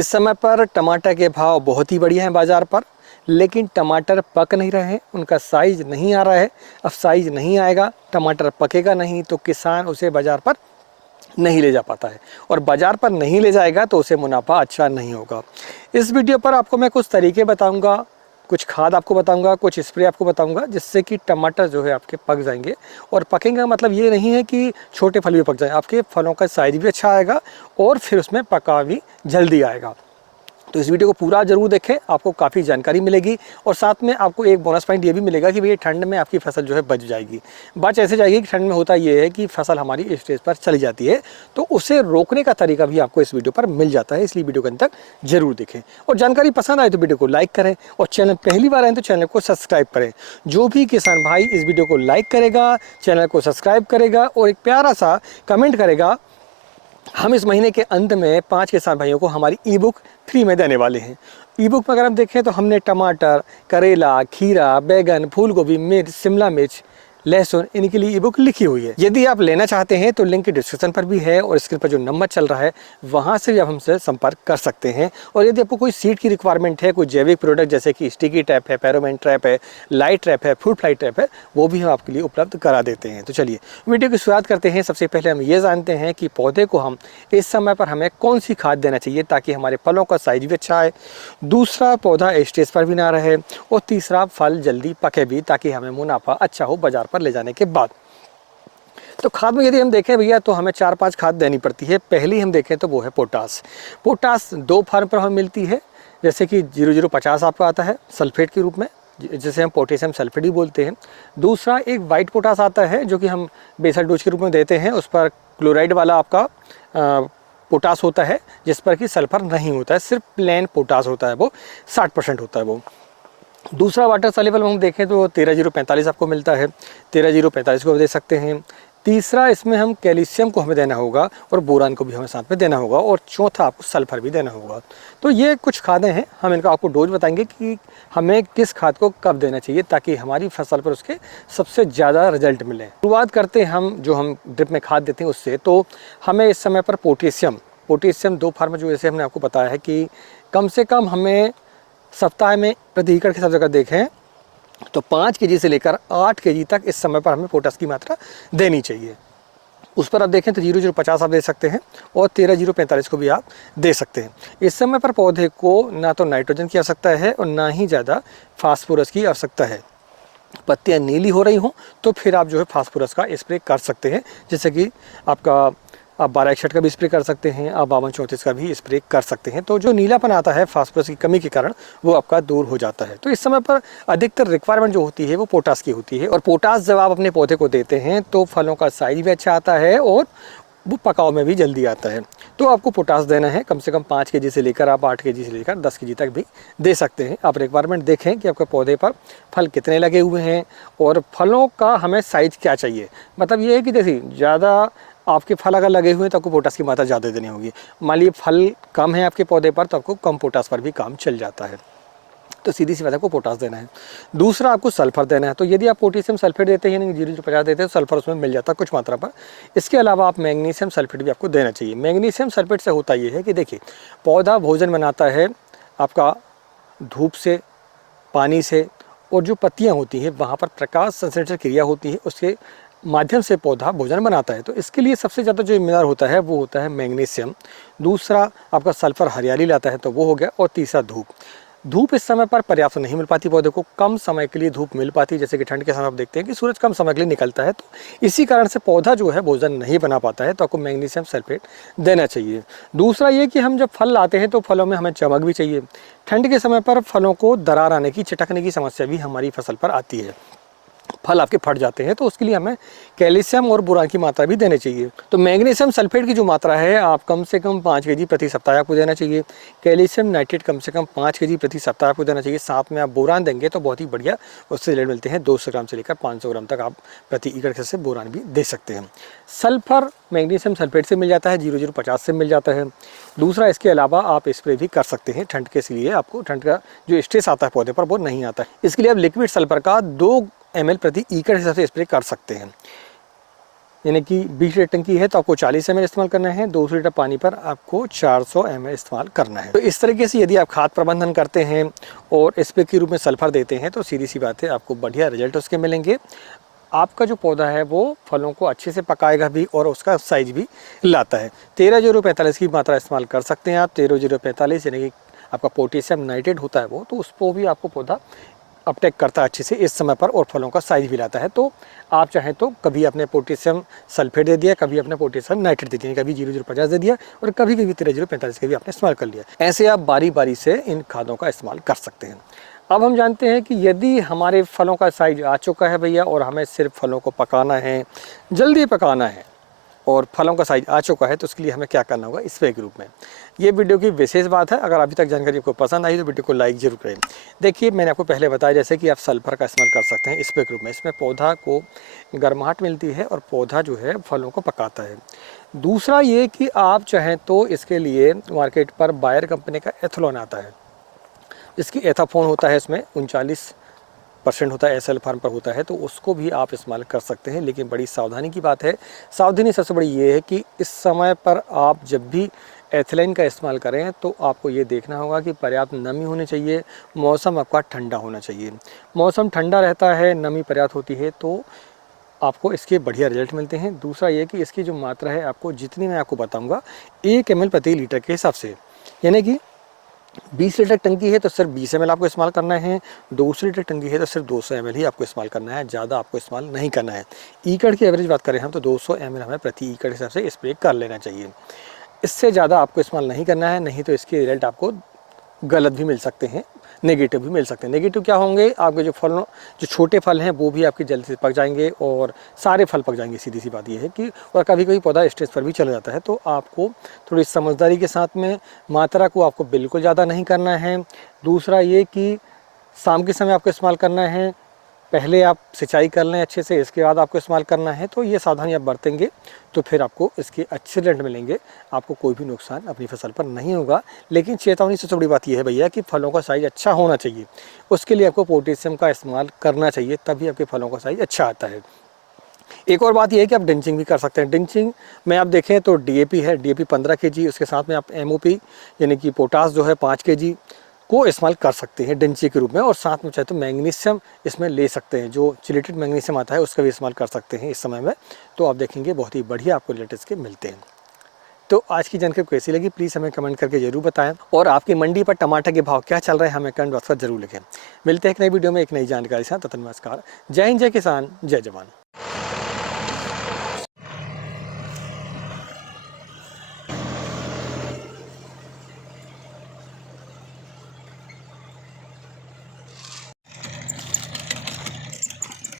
इस समय पर टमाटर के भाव बहुत ही बढ़िया हैं बाज़ार पर, लेकिन टमाटर पक नहीं रहे हैं, उनका साइज़ नहीं आ रहा है। अब साइज़ नहीं आएगा, टमाटर पकेगा नहीं, तो किसान उसे बाज़ार पर नहीं ले जा पाता है, और बाज़ार पर नहीं ले जाएगा तो उसे मुनाफा अच्छा नहीं होगा। इस वीडियो पर आपको मैं कुछ तरीके बताऊंगा, कुछ खाद आपको बताऊंगा, कुछ स्प्रे आपको बताऊंगा, जिससे कि टमाटर जो है आपके पक जाएंगे। और पकेंगे का मतलब ये नहीं है कि छोटे फल भी पक जाए, आपके फलों का साइज़ भी अच्छा आएगा और फिर उसमें पका भी जल्दी आएगा। तो इस वीडियो को पूरा जरूर देखें, आपको काफ़ी जानकारी मिलेगी। और साथ में आपको एक बोनस पॉइंट ये भी मिलेगा कि भैया ठंड में आपकी फसल जो है बच जाएगी। बच ऐसे जाएगी कि ठंड में होता ये है कि फसल हमारी स्टेज पर चली जाती है, तो उसे रोकने का तरीका भी आपको इस वीडियो पर मिल जाता है। इसलिए वीडियो के अंत तक जरूर देखें, और जानकारी पसंद आए तो वीडियो को लाइक करें, और चैनल पहली बार आए तो चैनल को सब्सक्राइब करें। जो भी किसान भाई इस वीडियो को लाइक करेगा, चैनल को सब्सक्राइब करेगा और एक प्यारा सा कमेंट करेगा, हम इस महीने के अंत में 5 किसान भाइयों को हमारी ई बुक फ्री में देने वाले हैं। ई बुक में अगर हम देखें तो हमने टमाटर, करेला, खीरा, बैगन, फूल गोभी, मिर्च, शिमला मिर्च, लहसुन, इनके लिए ई बुक लिखी हुई है। यदि आप लेना चाहते हैं तो लिंक डिस्क्रिप्शन पर भी है, और स्क्रीन पर जो नंबर चल रहा है वहाँ से भी आप हमसे संपर्क कर सकते हैं। और यदि आपको कोई सीड की रिक्वायरमेंट है, कोई जैविक प्रोडक्ट जैसे कि स्टिकी ट्रैप है, फेरोमोन ट्रैप है, लाइट ट्रैप है, फ्रूट फ्लाई ट्रैप है, वो भी हम आपके लिए उपलब्ध करा देते हैं। तो चलिए वीडियो की शुरुआत करते हैं। सबसे पहले हम ये जानते हैं कि पौधे को हम इस समय पर हमें कौन सी खाद देना चाहिए ताकि हमारे फलों का साइज भी अच्छा आए, दूसरा पौधा स्टेज पर भी ना रहे, और तीसरा फल जल्दी पके भी ताकि हमें मुनाफा अच्छा हो बाजार पर ले जाने के बाद। तो खाद में यदि हम देखें भैया तो हमें 4-5 खाद देनी पड़ती है। पहली हम देखें तो वो है पोटास। पोटास 2 फार्म पर हमें मिलती है, जैसे कि 0050 आपका आता है सल्फेट के रूप में, जिसे हम पोटेशियम सल्फेट भी बोलते हैं। दूसरा एक वाइट पोटास आता है जो कि हम बेसल डोज के रूप में देते हैं, उस पर क्लोराइड वाला आपका पोटास होता है, जिस पर कि सल्फर नहीं होता है, सिर्फ प्लेन पोटास होता है, वो 60% होता है वो। दूसरा वाटर सॉल्युबल हम देखें तो 13-045 आपको मिलता है, 13-045 को दे सकते हैं। तीसरा इसमें हम कैल्शियम को हमें देना होगा, और बोरान को भी हमें साथ में देना होगा, और चौथा आपको सल्फर भी देना होगा। तो ये कुछ खादें हैं, हम इनका आपको डोज बताएंगे कि हमें किस खाद को कब देना चाहिए ताकि हमारी फसल पर उसके सबसे ज़्यादा रिजल्ट मिले। शुरुआत करते हैं हम जो हम ड्रिप में खाद देते हैं उससे। तो हमें इस समय पर पोटेशियम 2 फार्म जो जैसे हमने आपको बताया है कि कम से कम हमें सप्ताह में प्रति एकड़ के हिसाब से अगर देखें तो 5 केजी से लेकर 8 केजी तक इस समय पर हमें पोटास की मात्रा देनी चाहिए। उस पर आप देखें तो 0050 आप दे सकते हैं, और 13-045 को भी आप दे सकते हैं। इस समय पर पौधे को ना तो नाइट्रोजन की आवश्यकता है और ना ही ज़्यादा फास्फोरस की आवश्यकता है। पत्तियाँ नीली हो रही हों तो फिर आप जो है फास्फोरस का स्प्रे कर सकते हैं, जैसे कि आपका आप 1261 का भी स्प्रे कर सकते हैं, आप 5234 का भी स्प्रे कर सकते हैं। तो जो नीलापन आता है फास्फोरस की कमी के कारण वो आपका दूर हो जाता है। तो इस समय पर अधिकतर रिक्वायरमेंट जो होती है वो पोटास की होती है, और पोटास जब आप अपने पौधे को देते हैं तो फलों का साइज भी अच्छा आता है और वो पकाव में भी जल्दी आता है। तो आपको पोटास देना है कम से कम 5 केजी से लेकर आप 8 केजी से लेकर 10 केजी तक भी दे सकते हैं। आप रिक्वायरमेंट देखें कि आपके पौधे पर फल कितने लगे हुए हैं और फलों का हमें साइज क्या चाहिए। मतलब ये है कि जैसे ज़्यादा आपके फल अगर लगे हुए हैं तो आपको पोटास की मात्रा ज़्यादा देनी होगी। मान लीजिए फल कम है आपके पौधे पर तो आपको कम पोटास पर भी काम चल जाता है। तो सीधी सी बात है, आपको पोटास देना है। दूसरा आपको सल्फर देना है। तो यदि आप पोटेशियम सल्फेट देते हैं यानी 0050 देते हैं तो सल्फर उसमें मिल जाता है कुछ मात्रा पर। इसके अलावा आप मैग्नीशियम सल्फेट भी आपको देना चाहिए। मैग्नीशियम सल्फेट से होता ये है कि देखिए पौधा भोजन बनाता है आपका धूप से, पानी से, और जो पत्तियाँ होती हैं वहाँ पर प्रकाश संश्लेषण क्रिया होती है, उसके माध्यम से पौधा भोजन बनाता है। तो इसके लिए सबसे ज़्यादा जो जिम्मेदार होता है वो होता है मैग्नीशियम। दूसरा आपका सल्फर हरियाली लाता है तो वो हो गया, और तीसरा धूप इस समय पर पर्याप्त नहीं मिल पाती पौधे को, कम समय के लिए धूप मिल पाती है। जैसे कि ठंड के समय आप देखते हैं कि सूरज कम समय के लिए निकलता है, तो इसी कारण से पौधा जो है भोजन नहीं बना पाता है। तो आपको मैग्नीशियम सल्फेट देना चाहिए। दूसरा ये कि हम जब फल लाते हैं तो फलों में हमें चमक भी चाहिए। ठंड के समय पर फलों को दरार आने की, चटकने की समस्या भी हमारी फसल पर आती है, फल आपके फट जाते हैं। तो उसके लिए हमें कैल्शियम और बोरान की मात्रा भी देनी चाहिए। तो मैग्नीशियम सल्फेट की जो मात्रा है आप कम से कम 5 केजी प्रति सप्ताह आपको देना चाहिए। कैल्शियम नाइट्रेट कम से कम 5 केजी प्रति सप्ताह आपको देना चाहिए। साथ में आप बोरान देंगे तो बहुत ही बढ़िया उससे रिजल्ट मिलते हैं। 200 ग्राम से लेकर 500 ग्राम तक आप प्रति एकड़ से बोरान भी दे सकते हैं। सल्फर मैग्नीशियम सल्फेट से मिल जाता है, 0050 से मिल जाता है। दूसरा इसके अलावा आप स्प्रे भी कर सकते हैं ठंड के लिए, आपको ठंड का जो स्ट्रेस आता है पौधे पर वो नहीं आता है। इसके लिए आप लिक्विड सल्फर का 2 ml प्रति एकड़ हिसाब से स्प्रे कर सकते हैं। यानी कि 20 लीटर टंकी है तो आपको 40 ml इस्तेमाल करना है, 200 लीटर पानी पर आपको 400 ml इस्तेमाल करना है। तो इस तरीके से यदि आप खाद प्रबंधन करते हैं और स्प्रे के रूप में सल्फर देते हैं तो सीधी सी बात है आपको बढ़िया रिजल्ट उसके मिलेंगे। आपका जो पौधा है वो फलों को अच्छे से पकाएगा भी और उसका साइज भी लाता है। 13-0-45 की मात्रा इस्तेमाल कर सकते हैं आप। 13-0-45 यानी कि आपका पोटेशियम नाइट्रेट होता है वो, तो उसको भी आपको पौधा अपटेक करता है अच्छे से इस समय पर और फलों का साइज भी लाता है। तो आप चाहें तो कभी अपने पोटेशियम सल्फेट दे दिया, कभी अपने पोटेशियम नाइट्रेट दे दिया, कभी 0-0-50 दे दिया और कभी कभी 13-0-45 का भी आपने इस्तेमाल कर लिया। ऐसे आप बारी बारी से इन खादों का इस्तेमाल कर सकते हैं। अब हम जानते हैं कि यदि हमारे फलों का साइज आ चुका है भैया और हमें सिर्फ फलों को पकाना है, जल्दी पकाना है और फलों का साइज आ चुका है, तो उसके लिए हमें क्या करना होगा स्प्रे के रूप में। ये वीडियो की विशेष बात है। अगर अभी तक जानकारी आपको पसंद आई तो वीडियो को लाइक जरूर करें। देखिए, मैंने आपको पहले बताया जैसे कि आप सल्फर का इस्तेमाल कर सकते हैं स्प्रे के रूप में। इसमें पौधा को गर्माहट मिलती है और पौधा जो है फलों को पकाता है। दूसरा ये कि आप चाहें तो इसके लिए मार्केट पर बायर कंपनी का एथलॉन आता है, इसकी एथाफोन होता है, इसमें 39% होता है, एसएल फार्म पर होता है, तो उसको भी आप इस्तेमाल कर सकते हैं। लेकिन बड़ी सावधानी की बात है। सावधानी सबसे बड़ी ये है कि इस समय पर आप जब भी एथिलीन का इस्तेमाल करें तो आपको ये देखना होगा कि पर्याप्त नमी होनी चाहिए, मौसम आपका ठंडा होना चाहिए। मौसम ठंडा रहता है, नमी पर्याप्त होती है तो आपको इसके बढ़िया रिजल्ट मिलते हैं। दूसरा ये कि इसकी जो मात्रा है आपको जितनी मैं आपको बताऊँगा 1 ml प्रति लीटर के हिसाब से, यानी कि 20 लीटर टंकी है तो सिर्फ 20 ml आपको इस्तेमाल करना है, 200 लीटर टंकी है तो सिर्फ 200 ml ही आपको इस्तेमाल करना है, ज़्यादा आपको इस्तेमाल नहीं करना है। एकड़ की एवरेज बात करें हम तो 200 ml हमें प्रति एकड़ हिसाब से स्प्रे कर लेना चाहिए। इससे ज़्यादा आपको इस्तेमाल नहीं करना है, नहीं तो इसके रिजल्ट आपको गलत भी मिल सकते हैं, नेगेटिव भी मिल सकते हैं। नेगेटिव क्या होंगे, आपके जो छोटे फल हैं वो भी आपके जल्दी से पक जाएंगे और सारे फल पक जाएंगे। सीधी सी बात ये है कि और कभी कभी पौधा स्टेज पर भी चला जाता है। तो आपको थोड़ी समझदारी के साथ में मात्रा को आपको बिल्कुल ज़्यादा नहीं करना है। दूसरा ये कि शाम के समय आपको इस्तेमाल करना है, पहले आप सिंचाई कर लें अच्छे से, इसके बाद आपको इस्तेमाल करना है। तो ये सावधानी आप बरतेंगे तो फिर आपको इसके अच्छे रिजल्ट मिलेंगे, आपको कोई भी नुकसान अपनी फसल पर नहीं होगा। लेकिन चेतावनी से बड़ी बात यह है भैया कि फलों का साइज़ अच्छा होना चाहिए, उसके लिए आपको पोटेशियम का इस्तेमाल करना चाहिए, तभी आपके फलों का साइज़ अच्छा आता है। एक और बात यह है कि आप ड्रिंचिंग भी कर सकते हैं। ड्रिंचिंग में आप देखें तो डीएपी है, डीएपी 15 kg, उसके साथ में आप एमओपी यानी कि पोटास जो है 5 kg को इस्तेमाल कर सकते हैं ड्रिंचिंग के रूप में। और साथ में चाहे तो मैग्नीशियम इसमें ले सकते हैं, जो चिलेटेड मैग्नीशियम आता है उसका भी इस्तेमाल कर सकते हैं इस समय में। तो आप देखेंगे बहुत ही बढ़िया आपको रिजल्ट इसके मिलते हैं। तो आज की जानकारी कैसी लगी प्लीज़ हमें कमेंट करके जरूर बताएं, और आपकी मंडी पर टमाटर के भाव क्या चल रहे हैं हमें कमेंट बॉक्स पर जरूर लिखें। मिलते हैं एक नई वीडियो में एक नई जानकारी के साथ। तब तक नमस्कार, जय हिंद, जय किसान, जय जवान।